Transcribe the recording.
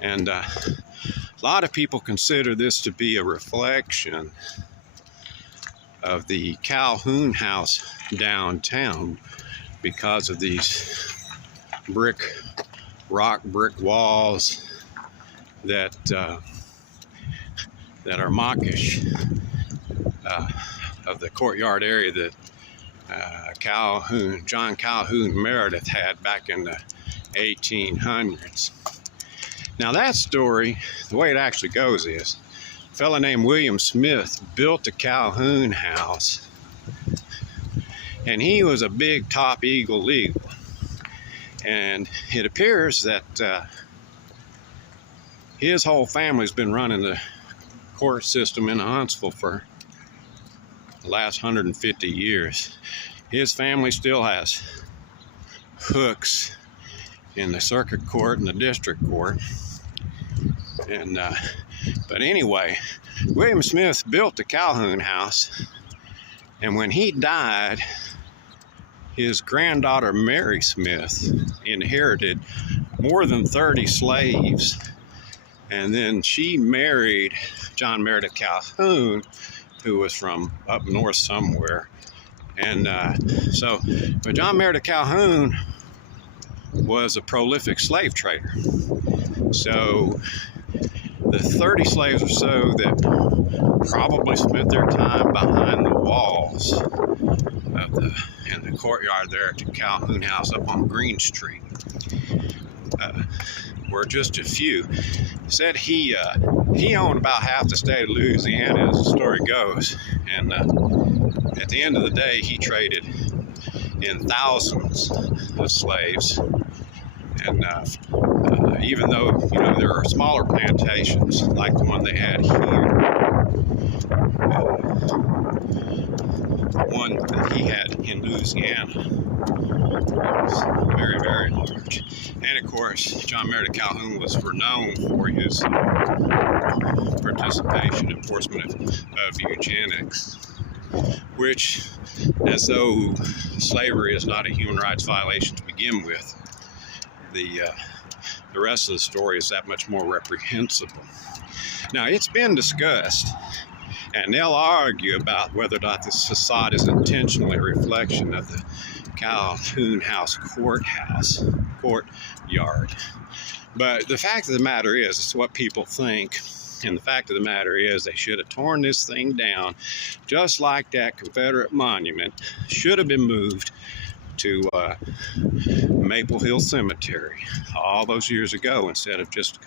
And a lot of people consider this to be a reflection of the Calhoun house downtown because of these rock brick walls that are mockish of the courtyard area that John Calhoun Meredith had back in the 1800s. Now that story, the way it actually goes is, a fellow named William Smith built the Calhoun house, and he was a big top eagle. And it appears that his whole family's been running the court system in Huntsville for the last 150 years. His family still has hooks in the circuit court and the district court. And but anyway, William Smith built the Calhoun house, and when he died, his granddaughter Mary Smith inherited more than 30 slaves, and then she married John Meredith Calhoun, who was from up north somewhere. And but John Meredith Calhoun was a prolific slave trader. So the 30 slaves or so that probably spent their time behind the walls in the courtyard there at the Calhoun house up on Green Street were just a few. Said he owned about half the state of Louisiana, as the story goes, and at the end of the day he traded in thousands of slaves. And even though, you know, there are smaller plantations like the one they had here, the one that he had in Louisiana was very, very large. And of course, John Meredith Calhoun was renowned for his participation in enforcement of eugenics, which, as though slavery is not a human rights violation to begin with, the rest of the story is that much more reprehensible. Now, it's been discussed, and they'll argue about whether or not this facade is intentionally a reflection of the Calhoun house courtyard. But the fact of the matter is, it's what people think. And the fact of the matter is, they should have torn this thing down, just like that Confederate monument should have been moved to Maple Hill Cemetery all those years ago instead of just